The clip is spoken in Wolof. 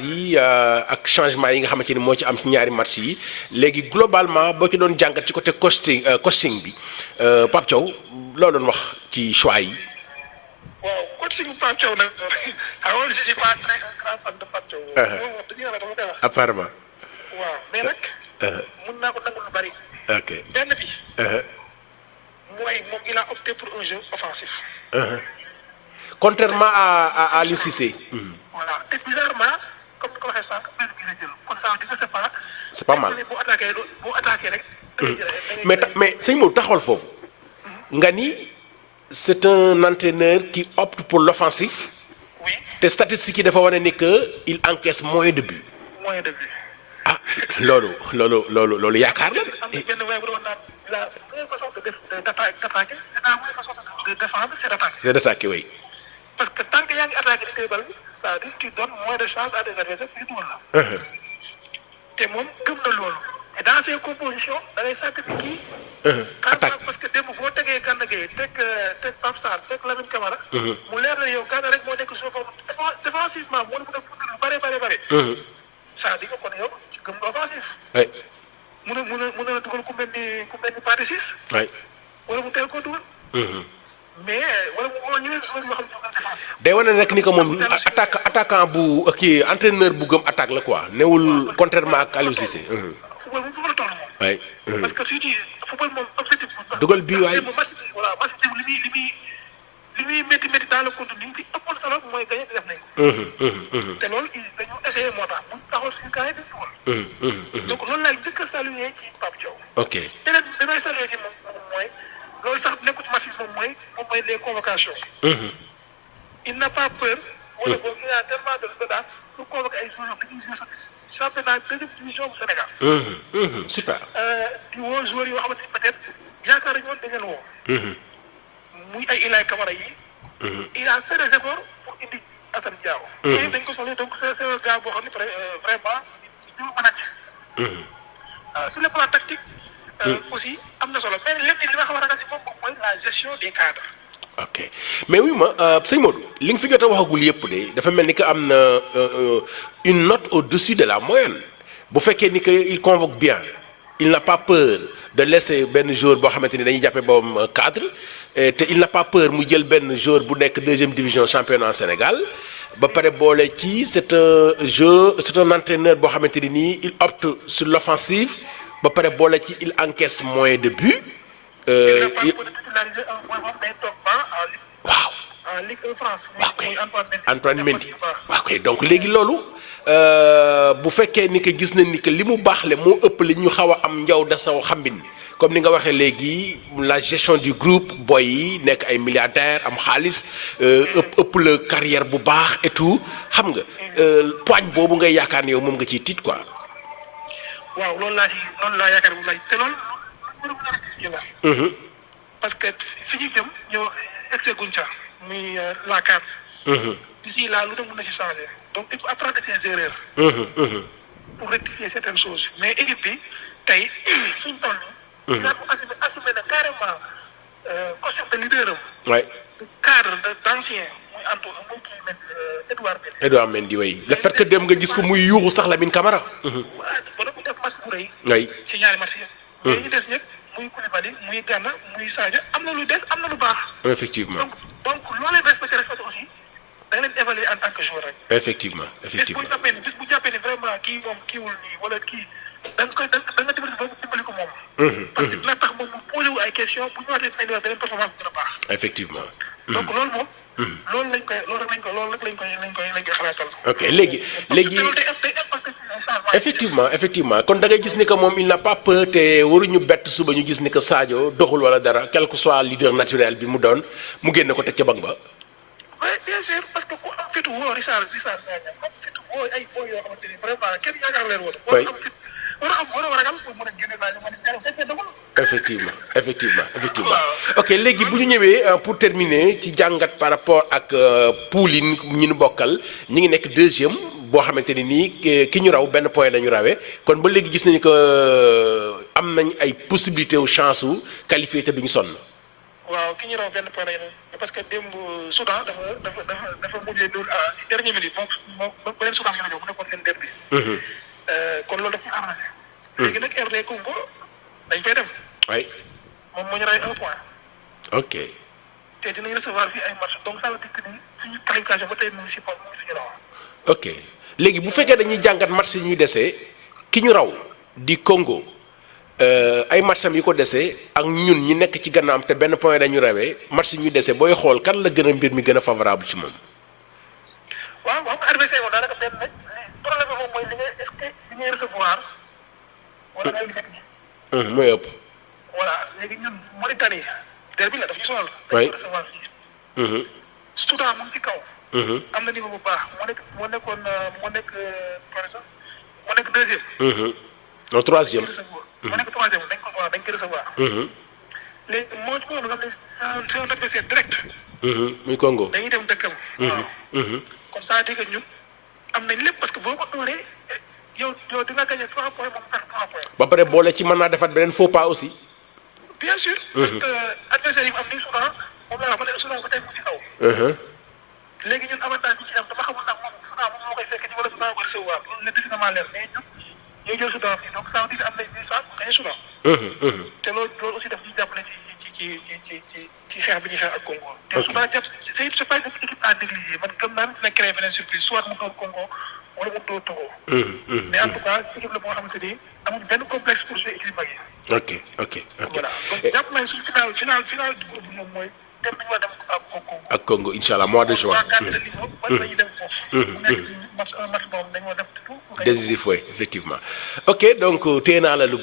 yi ak changement yi nga xamante ni moo ci am ci ñaari match yi léegi globalement boo ci doon jàngat ci côté coaching bi Pape Thiaw loo doon wax ci choix yi. waaw coaching Pape Thiaw nag xawoon je suis pas très grand fan de Pape Thiaw. moom wax dëgg yàlla dama koy wax. apparemment. waaw mais nag. mun naa ko nangu lu bari. ok benn bi. mooy moom il a opté pour un jeu offensif. contrairement à Aliou Cissé. voilà te bizarrement comme ni ko waxee sànq benn bi la jël kon ça veut dire que c'est pas mal boo attaqué rek. mais sëñ Maodo taxawal foofu. nga ni c'est un entraîneur qui opte pour l'offensif. oui te statistiques yi dafa wane ni que il encaisse moins de buts. moins de buts. ah loolu yaakaar la de. am na benn waay bu doon naan la meilleure façon d'attaquer c'est la meilleure façon de défendre c'est d'attaquer. c'est d'attaquer oui. parce que tant que yaa ngi attaqué di koy bal bi ça veut dire tu donnes moins de chance à des adversaires pour ñu dugal la. te moom gëm na loolu. et dans ces compositions da ngay sant bi kii. attaque parce que démb boo tegee Gana Gueye teg Pape Sarr teg Lamine Camara. mu leer na yow Gana rek moo nekk suuf défensivement moo la mën a fudal lu bare. ça veut dire que kon yow ci gëm nga offensif. oui. mun a dugal ku mel ni Pathé Ciss. oui. wala mu teel koo dugal. mais wala mu woo ñeneen joueurs yoo xam ne ñoo gën a défensif. day wane rek ni que moom attaquant bu kii entraîneur bu gëm attaque la quoi newul contrairement ak Aliou Cissé. football moom foofu la toll moom. oui. parce que surtout football moom objectif. dugal bii waay match bi voilà match bi li muy métti dans le contenu li ëppoon solo mooy gagné def nañ ko. te loolu dañu essayé moo tax bu taxawal suñu gars yi dañu dugal. donc loolu laay njëkk a saluer ci Pape Thiaw. ok beneen bi may saluer ci moom mooy loolu sax nekkul ci match bi moom mooy les convocations. il n'a pas peur. wala boog il a tellement d'audace pour convoquer ay joueurs dañuy jouer championnat deuxième division bu Sénégal. super. di woo joueurs yoo xamante ni peut-être yaakaar nañu woon dañu leen woo. muy ay Ilaay Camara yi. il a fait des efforts pour indi Assane Diao. et dañ ko soxla donc c'est un gars boo xam ne vraiment ñu manager. sur le plan tactique. aussi am na solo mais lépp li ma xam a ragal si moom mooy la gestion des cadres. ok mais oui ma sëñ Modou li nga fi jot a waxagul yëpp de dafa mel ni que am na une note au-dessus de la moyenne bu fekkee ni que il convoque bien il n'a pas peur de laisser benn joueur boo xamante ni dañuy jàppee boom cadre te il n'a pas peur mu jël benn joueur bu nekk deuxième division championnat Sénégal ba pare boole ci c'est un entraîneur boo xamante ni nii il opte sur l'offensive ba pare boole ci il encaisse moins de buts. waaw. en Ligue 1 France. waaw kay Antoine Mendy waaw kay donc léegi loolu bu fekkee ni que gis nañ ni que li mu baaxle moo ëpp li ñu xaw a am njaw da saw xambin comme ni nga waxee léegi la gestion du groupe boy yi nekk ay milliardaires am xaalis ëpp la carrière bu baax et tout xam nga poigne boobu ngay yaakaar ne yow moom nga ciy tiit quoi. waaw loolu laa yaakaar bu laaj te loolu lu mën a rectifier la. parce que fi ñu jëm ñoo excès Guncha muy la carte. d'ici là lu ne mën na ci changer donc il faut apprendre ses erreurs. pour rectifier certaines choses mais équipe bi tey suñ toll nii. il a assumé na carrément costume de leader am. waay de cadre d'ancien muy Antoine muy kii mel Edouard Mendy. Edouard Mendy way le fait que dem nga gis ko muy yuuxu sax Lamine Camara. waaw ba mu def match bu rëy. way ci ñaari match yi. mais ñu des ñëpp muy Koulibaly muy Gana muy Sadio am na lu des am na lu baax. effectivement donc loo leen respecté aussi da nga leen évaluer en tant que joueur rek. effectivement bis bu jàppee ni vraiment kii moom kiiwul nii wala kii da nga dimbali ko moom. parce que dina tax moom mu posé wu ay questions bu ñu waxee dinañ wax beneen performance bu gën a baax. effectivement. donc loolu moom. loolu rek lañ koy xalaatal. ok léegi. effectivement kon da ngay gis ni que moom il n'a pas peur te waruñu bett suba ñu gis ni que Sadio doxul wala dara quel que soit leader naturel bi mu doon mu génne ko teg ca banc ba. oui bien sûr parce que ku am fitu woo Richard Sagna am fitu woo ay boo yoo xamante ni vraiment kenn yaakaar leen woon. oui war a ragal pour mën a génne Sadio man Sadio fekkee doxul. effectivement ok léegi bu ñu ñëwee pour terminer ci jàngat par rapport ak poule yi ñu nu bokkal ñi ngi nekk deuxième boo xamante ni nii ki ñu raw benn point dañu rawee kon ba léegi gis nañu que am nañ ay possibilité wu chance su qualifié te duñu sonn. waaw ki ñu raw benn point lañu parce que démb Soudan dafa mujjee dóor ci dernière minute moom beneen Soudan nga ñëw mu nekkoon seen derby. kon loolu daf ñu arrangé. léegi nag RD Congo dañ fay dem. oui. moom moo ñu ray 1 point. ok. te dinañ recevoir fii ay match donc ça veut dire que ni suñu qualification ba tey mu ngi si mu ngi suñu raw. ok léegi bu fekkee dañuy jàngat match yi ñuy desee ki ñu raw di Congo ay matcham yi ko desee ak ñun ñi nekk ci gannaam te benn point dañu rawee match yi ñuy desee booy xool kan la gën a mbir mi gën a favorable ci moom. waaw waaw adversaire moom daanaka benn problème bi moom mooy li ngay est-ce que li ngay recevoir wala ngay nekk. mooy ëpp. voilà léegi ñun Mauritanie derby la daf ñu sonal. oui dañu recevoir fii. Soudan mu ngi ci kaw. am na niveau bu baax moo nekk par exemple moo nekk deuxième. non troisième. moo nekk troisième dañ ko recevoir. léegi moo ci boobu nga xam ne c'est un adversaire direct. muy Congo. dañuy dem dëkkam. waaw. comme ça di que ñun am nañ lépp parce que boo ko dooree yow di nga gagné 3 points moom perte 3 points. ba pare boole ci mën naa defaat beneen faux pas aussi. bien sûr. parce que adversaire yi mu am nii souvent moom laa wax ba léegi souvent ba tey mu ci kaw. léegi ñun avantage bi ci am dama xamul nag moom souvent moom moo koy fekk ci wala souvent ko recevoir loolu ne décidément leer mais ñun ñooy jël Soudan fii donc ça veut dire que am nañ des chances pour gagner Soudan. te loolu aussi daf ñuy jàppale ci xeex bi ñuy xeex ak Congo. te Soudan jàpp c'est pas une équipe à négliger man gëm naa ne dina créer beneen surprise soit mu doon Congo wala mu doon Togo. mais en tout cas équipe la boo xamante ni amul benn complexe pour jouer équipe mag yi. ok. voilà donc jàpp naa ne suñu final du groupe bi moom mooy dem nañu war a dem ak Congo. ak Congo incha allah mois de juin. dañuy dem foofu. mu nekk match boobu dañoo def tout. décisif oui effectivement ok donc téye naa la lu